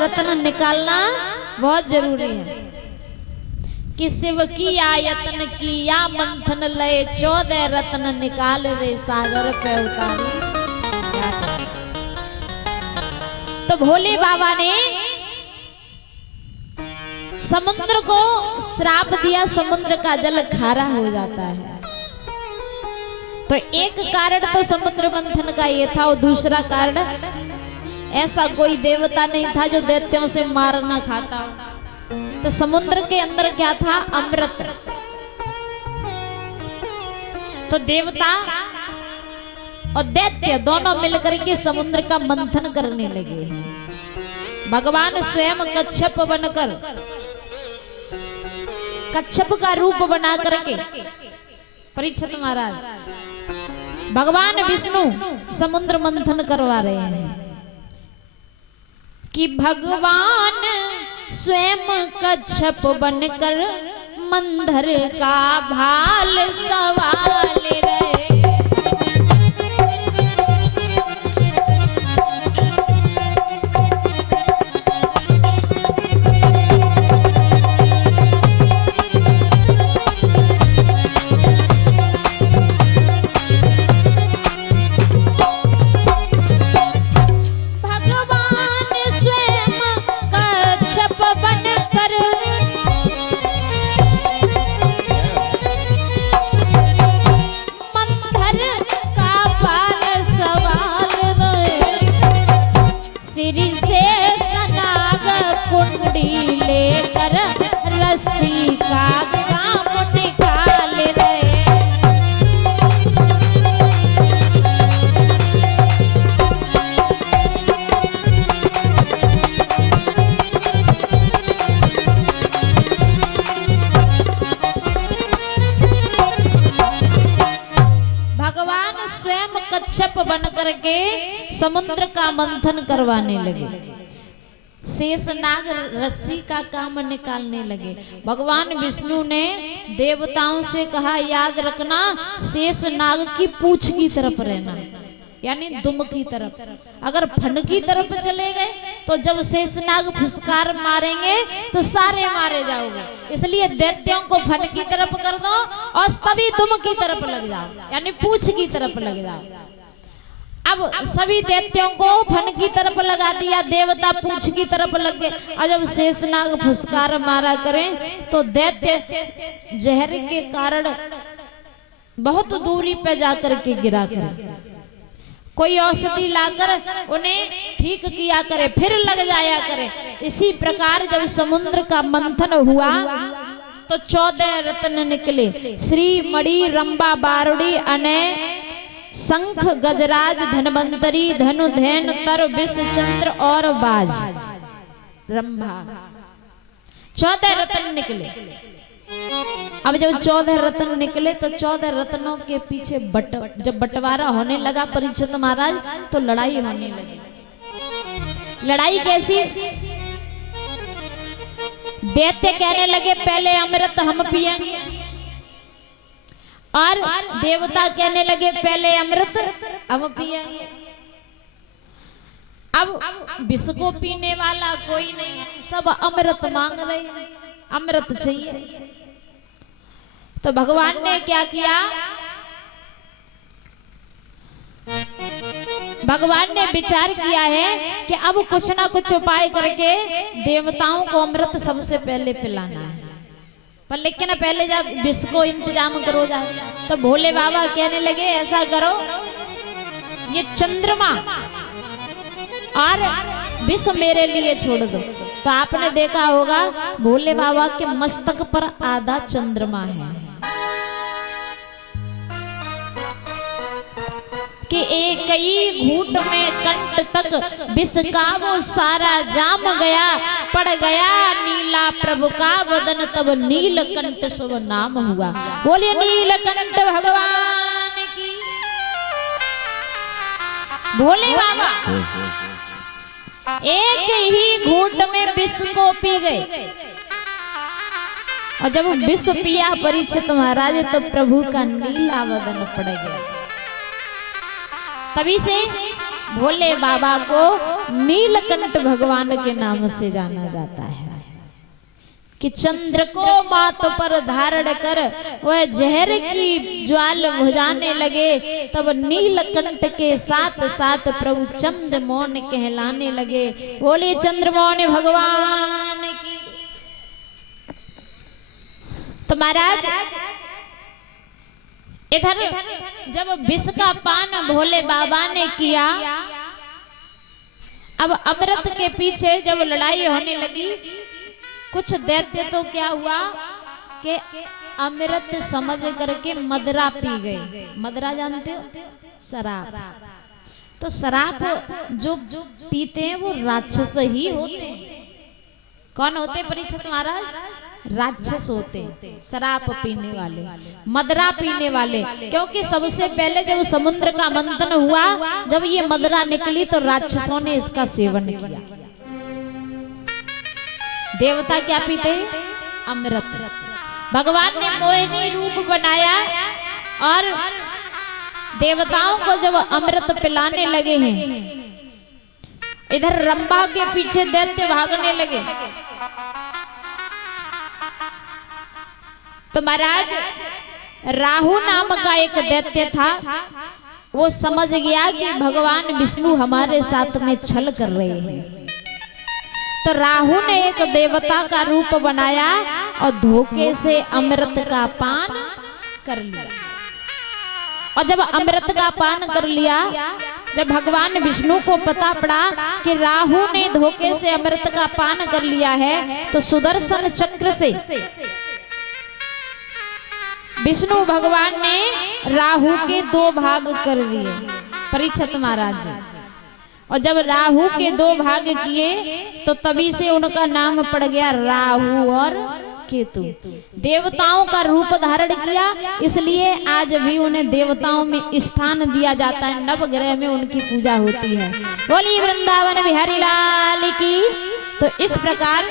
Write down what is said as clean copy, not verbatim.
रत्न निकालना बहुत जरूरी है कि शिव की आयतन की या मंथन लय 14 रत्न निकाल रे सागर पे उतारे। तो भोले बाबा ने समुद्र को श्राप दिया, समुद्र का जल खारा हो जाता है। तो एक कारण तो समुद्र मंथन का ये था और दूसरा कारण ऐसा कोई देवता नहीं था जो दैत्यों से मार ना खाता हो। तो समुद्र के अंदर क्या था? अमृत। तो देवता और दैत्य दोनों मिलकर के समुद्र का मंथन करने लगे हैं। भगवान स्वयं कच्छप बनकर, कच्छप का रूप बना करके परीक्षित महाराज भगवान विष्णु समुद्र मंथन करवा रहे हैं कि भगवान स्वयं कच्छप बनकर मंदर का भाल सवाल रहे। रस्सी का काम निकाल रहे। भगवान स्वयं कच्छप बन करके समुद्र का मंथन करवाने लगे। शेषनाग रस्सी का काम निकालने लगे। भगवान विष्णु ने देवताओं से कहा, याद रखना शेषनाग की पूंछ की तरफ रहना, यानी दुम की तरफ। अगर फन की तरफ चले गए तो जब शेषनाग फुसकार मारेंगे तो सारे मारे जाओगे। इसलिए दैत्यों को फन की तरफ कर दो और सभी दुम की तरफ लग जाओ, यानी पूंछ की तरफ लग जाओ। अब सभी दैत्यों को फन की तरफ लगा दिया, देवता पूंछ की तरफ लग गए। और जब शेषनाग फुसकार मारा करें तो दैत्य जहर के कारण बहुत दूरी पे जाकर के गिरा करे, कोई औषधि लाकर उन्हें ठीक किया करे, फिर लग जाया करे। इसी प्रकार जब समुद्र का मंथन हुआ तो 14 रत्न निकले। श्री मणि रंबा बारुड़ी अने शंख गजराज धनवंतरी धनु धैन तर विष चंद्र और बाज रंभा 14 रत्न निकले। अब जब 14 रत्न निकले तो 14 रत्नों के पीछे जब बंटवारा होने लगा परीक्षित महाराज, तो लड़ाई होने लगी। लड़ाई कैसी? दैत्य कहने लगे पहले अमृत हम पिएंगे, और देवता कहने लगे पहले अमृत हम पिएंगे। अब विष को पीने वाला कोई नहीं, सब अमृत मांग रहे हैं, अमृत चाहिए। तो भगवान ने क्या किया? भगवान ने विचार किया है कि अब कुछ ना कुछ उपाय करके देवताओं को अमृत सबसे पहले पिलाना है। पर लेकिन पहले जब विष को इंतजाम करो जा। तो भोले बाबा कहने लगे ऐसा करो, ये चंद्रमा और विष मेरे लिए छोड़ दो। तो आपने देखा होगा भोले बाबा के मस्तक पर आधा चंद्रमा है कि एक ही घूंट में कंठ तक विष का वो सारा जाम गया, पड़ गया नीला प्रभु का वदन, तब नीलकंठ शुभ नाम हुआ। बोलिए नीलकंठ भगवान की। भोले बाबा एक ही घूंट में विष को पी गए, और जब विष पिया परीक्षित महाराज तो प्रभु का नीला वदन पड़ गया। तभी से भोले बाबा को नीलकंठ भगवान के नाम से जाना जाता है कि चंद्र को माथ पर धारण कर वह जहर की ज्वाल बुझाने लगे, तब नीलकंठ के साथ साथ प्रभु चंद्रमौन कहलाने लगे। बोले चंद्रमौन भगवान की। तो महाराज इधर जब विष का पान भोले बाबा ने किया, अब अमृत के पीछे जब लड़ाई होने लगी, कुछ दैत्य तो क्या हुआ कि अमृत समझ करके मदरा पी गए। मदरा जानते हो? शराब। तो शराब जो पीते हैं वो राक्षस ही होते हैं। कौन होते परीक्षित महाराज? राक्षस होते, शराब पीने वाले, मदरा पीने वाले। क्योंकि सबसे पहले जब समुद्र का मंथन हुआ, जब ये मदरा निकली तो राक्षसों ने इसका सेवन किया। देवता क्या पीते? अमृत। भगवान ने मोहिनी रूप बनाया और देवताओं को जब अमृत पिलाने लगे हैं, इधर रंभा के पीछे दैत्य भागने लगे। तो महाराज राहु नाम का एक दैत्य था, वो समझ गया कि भगवान विष्णु हमारे साथ में छल कर रहे हैं। तो राहु ने एक देवता का रूप बनाया और धोखे से अमृत का पान कर लिया। और जब अमृत का पान कर लिया, जब भगवान विष्णु को पता पड़ा कि राहु ने धोखे से अमृत का पान कर लिया है, तो सुदर्शन चक्र से विष्णु भगवान ने राहु के 2 भाग कर दिए परीक्षित महाराज। और जब राहु के 2 भाग किए तो तभी से उनका नाम पड़ गया राहु और केतु। देवताओं का रूप धारण किया, इसलिए आज भी उन्हें देवताओं में स्थान दिया जाता है। नवग्रह में उनकी पूजा होती है। बोली वृंदावन बिहारी लाल की। तो इस प्रकार